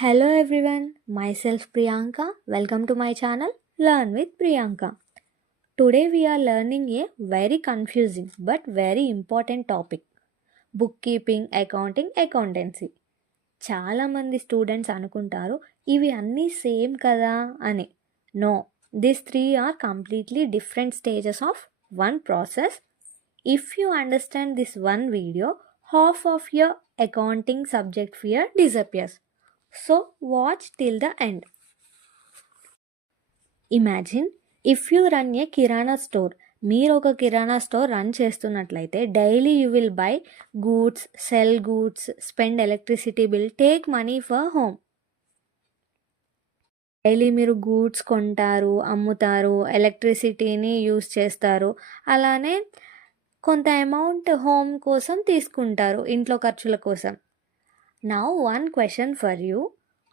Hello everyone, myself Priyanka. Welcome to my channel Learn with Priyanka. Today we are learning a very confusing but very important topic, bookkeeping, accounting, accountancy. చాలా మంది స్టూడెంట్స్ అనుకుంటారు ఇవి అన్నీ same కదా అని. No, these three are completely different stages of one process. If you understand this one video, half of your accounting subject fear disappears. So watch till the end. Imagine if you run ఏ కిరాణా స్టోర్. మీరు ఒక కిరాణా store run చేస్తున్నట్లయితే daily you will buy goods, cell goods, spend electricity bill, take money for home. Daily మీరు గూడ్స్ కొంటారు, అమ్ముతారు, ఎలక్ట్రిసిటీని యూస్ చేస్తారు, అలానే కొంత అమౌంట్ హోమ్ కోసం తీసుకుంటారు, ఇంట్లో ఖర్చుల కోసం. Now one question for you,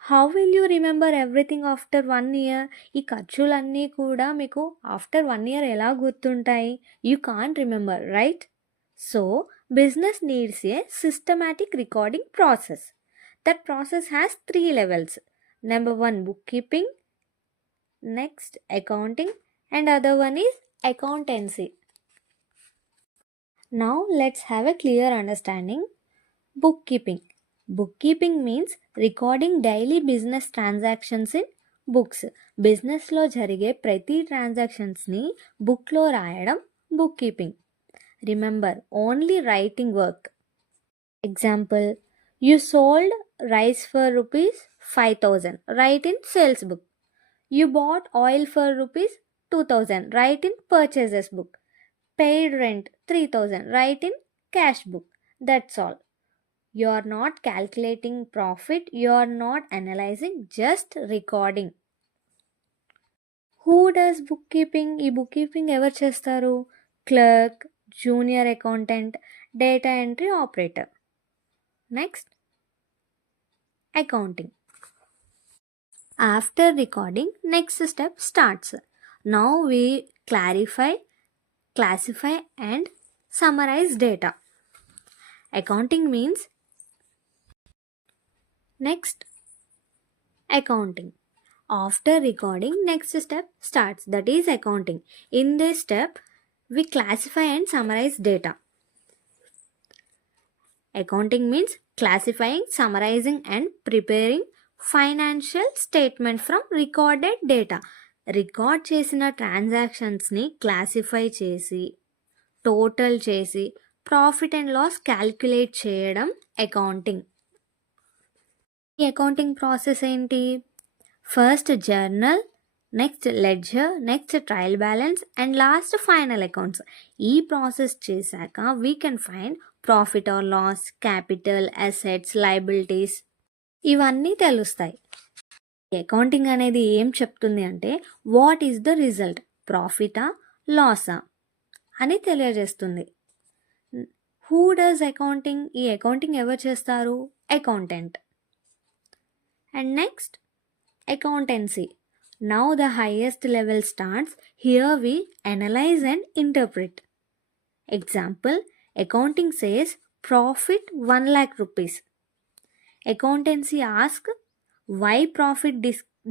how will you remember everything after 1 year? ఈ ఖర్చులన్నీ కూడా మీకు ఆఫ్టర్ 1 year ఎలా గుర్తుంటాయి? You can't remember, right? So business needs a systematic recording process. That process has 3 levels. Number 1 bookkeeping, next accounting, and other one is accountancy. Now let's have a clear understanding. Bookkeeping. Bookkeeping means recording daily business transactions in books. బిజినెస్లో జరిగే ప్రతి ట్రాన్సాక్షన్స్ని బుక్లో రాయడం bookkeeping. Remember, only writing work. Example, you sold rice for ₹5,000, write in sales book. You bought oil for ₹2,000, write in purchases book. Paid rent 3,000, write in cash book. That's all. You are not calculating profit, you are not analyzing, just recording. Who does bookkeeping? ఈ bookkeeping ఎవరు చేస్తారు? Clerk, junior accountant, data entry operator. Next accounting. After recording, next step starts. Now we clarify, classify and summarize data. Accounting means next accounting. After recording, next step starts, that is accounting. In this step we classify and summarize data. Accounting means classifying, summarizing and preparing financial statement from recorded data. Record చేసిన ట్రాన్సాక్షన్స్ని classify చేసి, total చేసి, profit and loss calculate చేయడం accounting. ఈ accounting process ఏంటి? First journal, next ledger, next trial balance and last final accounts. ఈ process చేశాక we can find profit or loss, capital, assets, liabilities, ఇవన్నీ తెలుస్తాయి. అకౌంటింగ్ అనేది ఏం చెప్తుంది అంటే వాట్ ఈస్ ద రిజల్ట్, ప్రాఫిటా లాసా అని తెలియజేస్తుంది. Who does accounting? ఈ అకౌంటింగ్ ఎవరు చేస్తారు? Accountant. And next, accountancy. Now the highest level starts. Here we analyze and interpret. Example, accounting says profit 1 lakh rupees. Accountancy asks why profit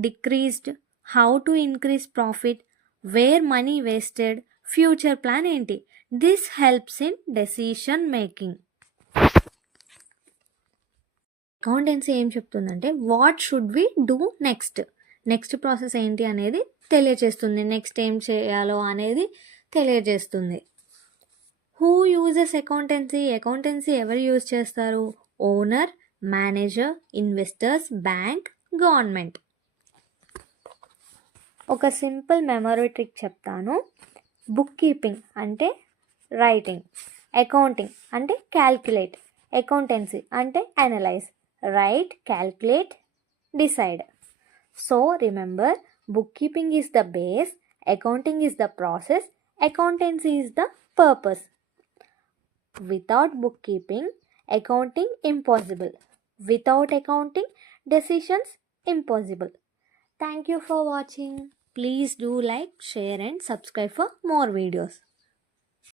decreased, how to increase profit, where money wasted, future plan enti. This helps in decision making. Accountancy ఏం చెప్తుందంటే what should we do next process ఏంటి అనేది తెలియజేస్తుంది, నెక్స్ట్ ఏం చేయాలో అనేది తెలియజేస్తుంది. Who uses accountancy? అకౌంటెన్సీ ఎవరు యూజ్ చేస్తారు? Owner, manager, investors, bank, government. ఒక సింపుల్ మెమరీ ట్రిక్ చెప్తాను. బుక్ కీపింగ్ అంటే రైటింగ్, అకౌంటింగ్ అంటే క్యాల్కులేట్, అకౌంటెన్సీ అంటే analyse. Write, calculate, decide. So remember, bookkeeping is the base, accounting is the process, accountancy is the purpose. Without bookkeeping, accounting impossible. Without accounting, decisions impossible. Thank you for watching. Please do like, share and subscribe for more videos.